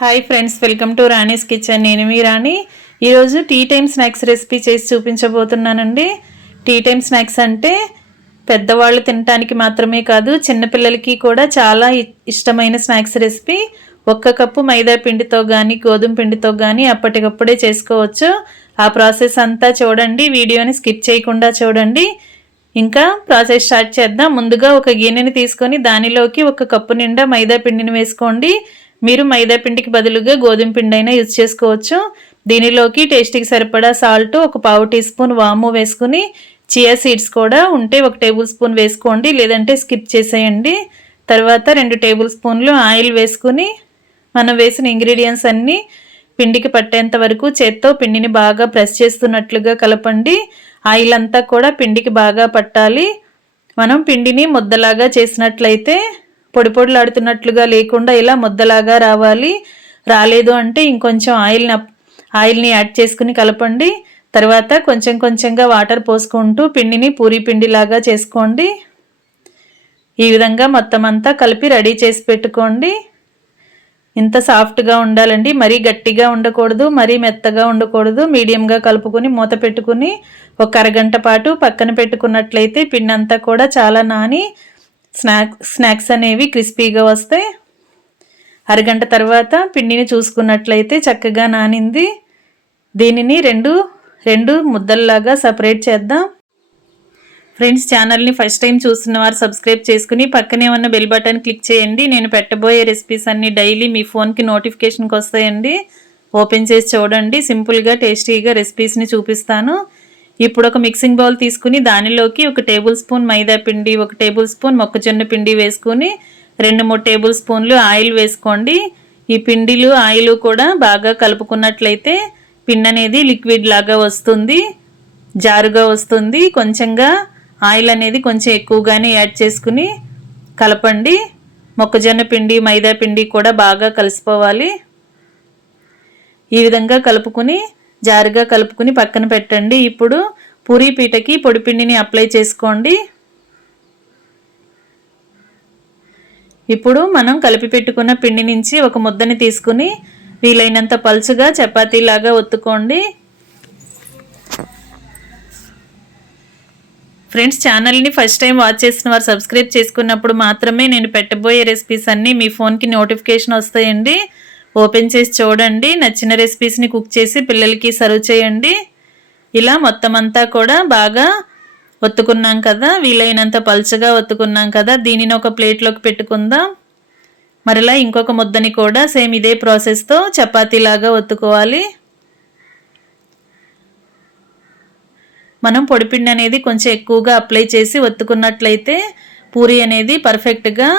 Hi friends, welcome to Rani's kitchen. నేను మీ రాణి. ఈరోజు tea time snacks recipe చేసి చూపించబోతున్నానండి. టీ టైమ్ స్నాక్స్ అంటే పెద్దవాళ్ళు తినడానికి మాత్రమే కాదు, చిన్నపిల్లలకి కూడా చాలా ఇష్టమైన స్నాక్స్ రెసిపీ. 1 కప్పు మైదా పిండితో కానీ గోధుమ పిండితో కానీ అప్పటికప్పుడే చేసుకోవచ్చు. ఆ ప్రాసెస్ అంతా చూడండి, వీడియోని స్కిప్ చేయకుండా చూడండి. ఇంకా ప్రాసెస్ స్టార్ట్ చేద్దాం. ముందుగా ఒక గిన్నెని తీసుకొని దానిలోకి 1 కప్పు నిండా మైదా పిండిని వేసుకోండి. మీరు మైదా పిండికి బదులుగా గోధుమ పిండి అయినా యూజ్ చేసుకోవచ్చు. దీనిలోకి టేస్ట్కి సరిపడా సాల్ట్, 1 పావు టీ స్పూన్ వాము వేసుకుని, చియా సీడ్స్ కూడా ఉంటే 1 టేబుల్ స్పూన్ వేసుకోండి, లేదంటే స్కిప్ చేసేయండి. తర్వాత 2 టేబుల్ స్పూన్లు ఆయిల్ వేసుకుని మనం వేసిన ఇంగ్రీడియంట్స్ అన్నీ పిండికి పట్టేంత వరకు చేత్తో పిండిని బాగా ప్రెస్ చేస్తున్నట్లుగా కలపండి. ఆయిల్ అంతా కూడా పిండికి బాగా పట్టాలి. మనం పిండిని ముద్దలాగా చేసినట్లయితే పొడి పొడిలాడుతున్నట్లుగా లేకుండా ఇలా ముద్దలాగా రావాలి. రాలేదు అంటే ఇంకొంచెం ఆయిల్ని యాడ్ చేసుకుని కలపండి. తర్వాత కొంచెం కొంచెంగా వాటర్ పోసుకుంటూ పిండిని పూరీ పిండిలాగా చేసుకోండి. ఈ విధంగా మొత్తం అంతా కలిపి రెడీ చేసి పెట్టుకోండి. ఇంత సాఫ్ట్గా ఉండాలండి, మరీ గట్టిగా ఉండకూడదు, మరీ మెత్తగా ఉండకూడదు. మీడియంగా కలుపుకొని మూత పెట్టుకుని 1 అరగంట పాటు పక్కన పెట్టుకున్నట్లయితే పిండి అంతా కూడా చాలా నాని స్నాక్స్ అనేవి క్రిస్పీగా వస్తాయి. అరగంట తర్వాత పిండిని చూసుకున్నట్లయితే చక్కగా నానింది. దీనిని రెండు ముద్దల్లాగా సపరేట్ చేద్దాం. ఫ్రెండ్స్, ఛానల్ని ఫస్ట్ టైం చూస్తున్న వారు సబ్స్క్రైబ్ చేసుకుని పక్కనే ఉన్న బెల్ బటన్ క్లిక్ చేయండి. నేను పెట్టబోయే రెసిపీస్ అన్నీ డైలీ మీ ఫోన్కి నోటిఫికేషన్కి వస్తాయండి. ఓపెన్ చేసి చూడండి. సింపుల్గా టేస్టీగా రెసిపీస్ని చూపిస్తాను. ఇప్పుడు ఒక మిక్సింగ్ బౌల్ తీసుకుని దానిలోకి 1 టేబుల్ స్పూన్ మైదా పిండి, 1 టేబుల్ స్పూన్ మొక్కజొన్న పిండి వేసుకుని 2-3 టేబుల్ స్పూన్లు ఆయిల్ వేసుకోండి. ఈ పిండిలు ఆయిల్ కూడా బాగా కలుపుకున్నట్లయితే పిండి అనేది లిక్విడ్ లాగా వస్తుంది, జారుగా వస్తుంది. కొంచెంగా ఆయిల్ అనేది కొంచెం ఎక్కువగానే యాడ్ చేసుకుని కలపండి. మొక్కజొన్న పిండి, మైదా పిండి కూడా బాగా కలిసిపోవాలి. ఈ విధంగా కలుపుకుని జారుగా కలుపుకుని పక్కన పెట్టండి. ఇప్పుడు పూరీ పీటకి పొడిపిండిని అప్లై చేసుకోండి. ఇప్పుడు మనం కలిపి పెట్టుకున్న పిండి నుంచి ఒక ముద్దని తీసుకుని వీలైనంత పలుచగా చపాతీలాగా ఒత్తుకోండి. ఫ్రెండ్స్, ఛానల్ని ఫస్ట్ టైం వాచ్ చేసిన వారు సబ్స్క్రైబ్ చేసుకున్నప్పుడు మాత్రమే నేను పెట్టబోయే రెసిపీస్ అన్నీ మీ ఫోన్కి నోటిఫికేషన్ వస్తాయండి. ఓపెన్ చేసి చూడండి. నచ్చిన రెసిపీస్ని కుక్ చేసి పిల్లలకి సర్వ్ చేయండి. ఇలా మొత్తం అంతా కూడా బాగా ఒత్తుకున్నాం కదా, వీలైనంత పలుచగా ఒత్తుకున్నాం కదా. దీనిని ఒక ప్లేట్లోకి పెట్టుకుందాం. మరలా ఇంకొక ముద్దని కూడా సేమ్ ఇదే ప్రాసెస్తో చపాతీలాగా ఒత్తుకోవాలి. మనం పొడిపిండి అనేది కొంచెం ఎక్కువగా అప్లై చేసి ఒత్తుకున్నట్లయితే పూరీ అనేది పర్ఫెక్ట్గా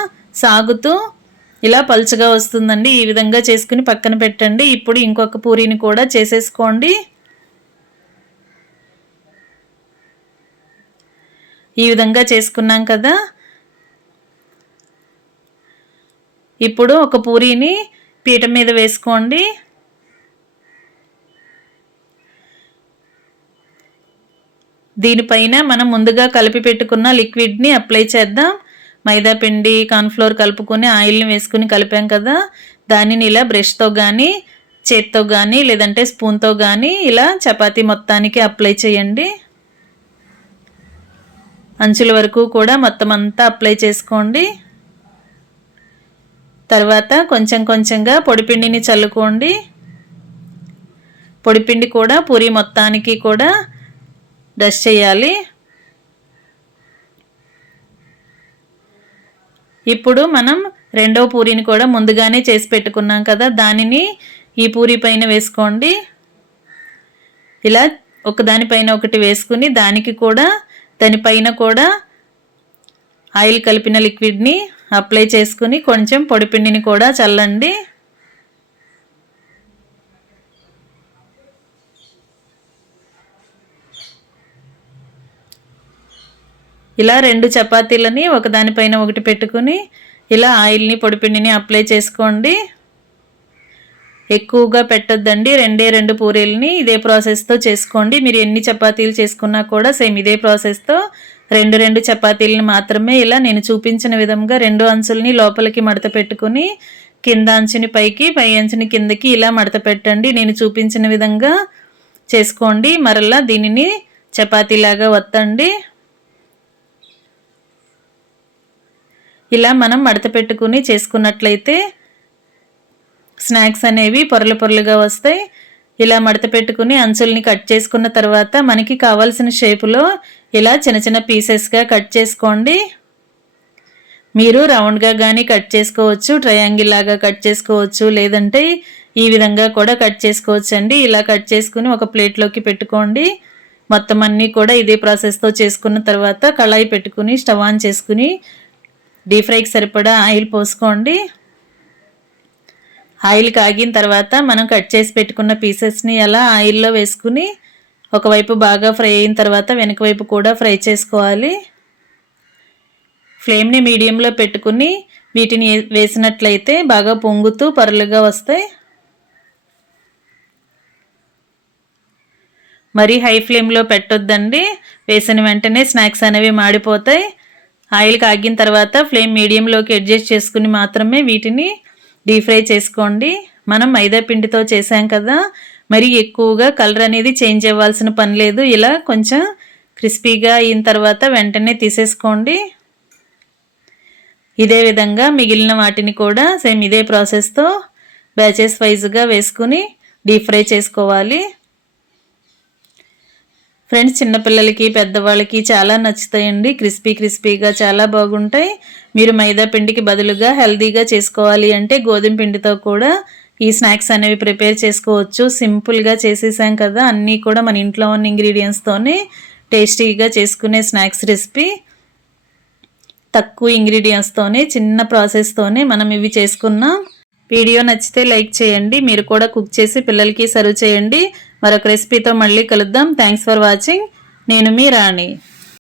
సాగుతూ ఇలా పలుచగా వస్తుందండి. ఈ విధంగా చేసుకుని పక్కన పెట్టండి. ఇప్పుడు ఇంకొక పూరీని కూడా చేసేసుకోండి. ఈ విధంగా చేసుకున్నాం కదా. ఇప్పుడు ఒక పూరీని పీట మీద వేసుకోండి. దీనిపైన మనం ముందుగా కలిపి పెట్టుకున్న లిక్విడ్ని అప్లై చేద్దాం. మైదా పిండి, కార్న్ఫ్లోర్ కలుపుకొని ఆయిల్ని వేసుకుని కలిపాం కదా, దానిని ఇలా బ్రష్తో కానీ చేత్తో కానీ లేదంటే స్పూన్తో కానీ ఇలా చపాతీ మొత్తానికి అప్లై చేయండి. అంచుల వరకు కూడా మొత్తం అంతా అప్లై చేసుకోండి. తర్వాత కొంచెం కొంచెంగా పొడిపిండిని చల్లుకోండి. పొడిపిండి కూడా పూరీ మొత్తానికి కూడా డస్ట్ చేయాలి. ఇప్పుడు మనం రెండో పూరీని కూడా ముందుగానే చేసి పెట్టుకున్నాం కదా, దానిని ఈ పూరీ పైన వేసుకోండి. ఇలా ఒకదానిపైన ఒకటి వేసుకుని దానిపైన కూడా ఆయిల్ కలిపిన లిక్విడ్ని అప్లై చేసుకుని కొంచెం పొడిపిండిని కూడా చల్లండి. ఇలా 2 చపాతీలని ఒకదానిపైన ఒకటి పెట్టుకుని ఇలా ఆయిల్ని పొడిపిండిని అప్లై చేసుకోండి. ఎక్కువగా పెట్టొద్దండి. 2 పూరీలని ఇదే ప్రాసెస్తో చేసుకోండి. మీరు ఎన్ని చపాతీలు చేసుకున్నా కూడా సేమ్ ఇదే ప్రాసెస్తో 2 చపాతీలను మాత్రమే ఇలా నేను చూపించిన విధంగా 2 అంచుల్ని లోపలికి మడత పెట్టుకుని కింద అంచుని పైకి, పై అంచుని కిందకి ఇలా మడత పెట్టండి. నేను చూపించిన విధంగా చేసుకోండి. మరలా దీనిని చపాతీలాగా వత్తండి. ఇలా మనం మడత పెట్టుకుని చేసుకున్నట్లయితే స్నాక్స్ అనేవి పొరలు పొరలుగా వస్తాయి. ఇలా మడత పెట్టుకుని అంచుల్ని కట్ చేసుకున్న తర్వాత మనకి కావాల్సిన షేపులో ఇలా చిన్న చిన్న పీసెస్గా కట్ చేసుకోండి. మీరు రౌండ్గా కానీ కట్ చేసుకోవచ్చు, ట్రయాంగిల్ లాగా కట్ చేసుకోవచ్చు, లేదంటే ఈ విధంగా కూడా కట్ చేసుకోవచ్చు అండి. ఇలా కట్ చేసుకుని ఒక ప్లేట్లోకి పెట్టుకోండి. మొత్తం అన్నీ కూడా ఇదే ప్రాసెస్తో చేసుకున్న తర్వాత కళాయి పెట్టుకుని స్టవ్ ఆన్ చేసుకుని డీప్ ఫ్రైకి సరిపడా ఆయిల్ పోసుకోండి. ఆయిల్ కాగిన తర్వాత మనం కట్ చేసి పెట్టుకున్న పీసెస్ని అలా ఆయిల్లో వేసుకుని ఒకవైపు బాగా ఫ్రై అయిన తర్వాత వెనక వైపు కూడా ఫ్రై చేసుకోవాలి. ఫ్లేమ్ని మీడియంలో పెట్టుకుని వీటిని వేసినట్లయితే బాగా పొంగుతూ పొరలుగా వస్తాయి. మరీ హై ఫ్లేమ్లో పెట్టొద్దండి, వేసిన వెంటనే స్నాక్స్ అనేవి మాడిపోతాయి. ఆయిల్ కాగిన తర్వాత ఫ్లేమ్ మీడియంలోకి అడ్జస్ట్ చేసుకుని మాత్రమే వీటిని డీప్ ఫ్రై చేసుకోండి. మనం మైదా పిండితో చేసాం కదా, మరి ఎక్కువగా కలర్ అనేది చేంజ్ అవ్వాల్సిన పని లేదు. ఇలా కొంచెం క్రిస్పీగా అయిన తర్వాత వెంటనే తీసేసుకోండి. ఇదే విధంగా మిగిలిన వాటిని కూడా సేమ్ ఇదే ప్రాసెస్తో బ్యాచెస్ వైజ్గా వేసుకుని డీప్ ఫ్రై చేసుకోవాలి. ఫ్రెండ్స్, చిన్నపిల్లలకి పెద్దవాళ్ళకి చాలా నచ్చుతాయండి. క్రిస్పీగా చాలా బాగుంటాయి. మీరు మైదా పిండికి బదులుగా హెల్తీగా చేసుకోవాలి అంటే గోధుమ పిండితో కూడా ఈ స్నాక్స్ అనేవి ప్రిపేర్ చేసుకోవచ్చు. సింపుల్గా చేసేసాం కదా, అన్నీ కూడా మన ఇంట్లో ఉన్న ఇంగ్రీడియంట్స్తోనే టేస్టీగా చేసుకునే స్నాక్స్ రెసిపీ. తక్కువ ఇంగ్రీడియంట్స్తోనే చిన్న ప్రాసెస్తోనే మనం ఇవి చేసుకున్నాం. వీడియో నచ్చితే లైక్ చేయండి. మీరు కూడా కుక్ చేసి పిల్లలకి సర్వ్ చేయండి. మరొక రెసిపీతో మళ్ళీ కలుద్దాం. Thanks for watching. నేను మీ రాణి.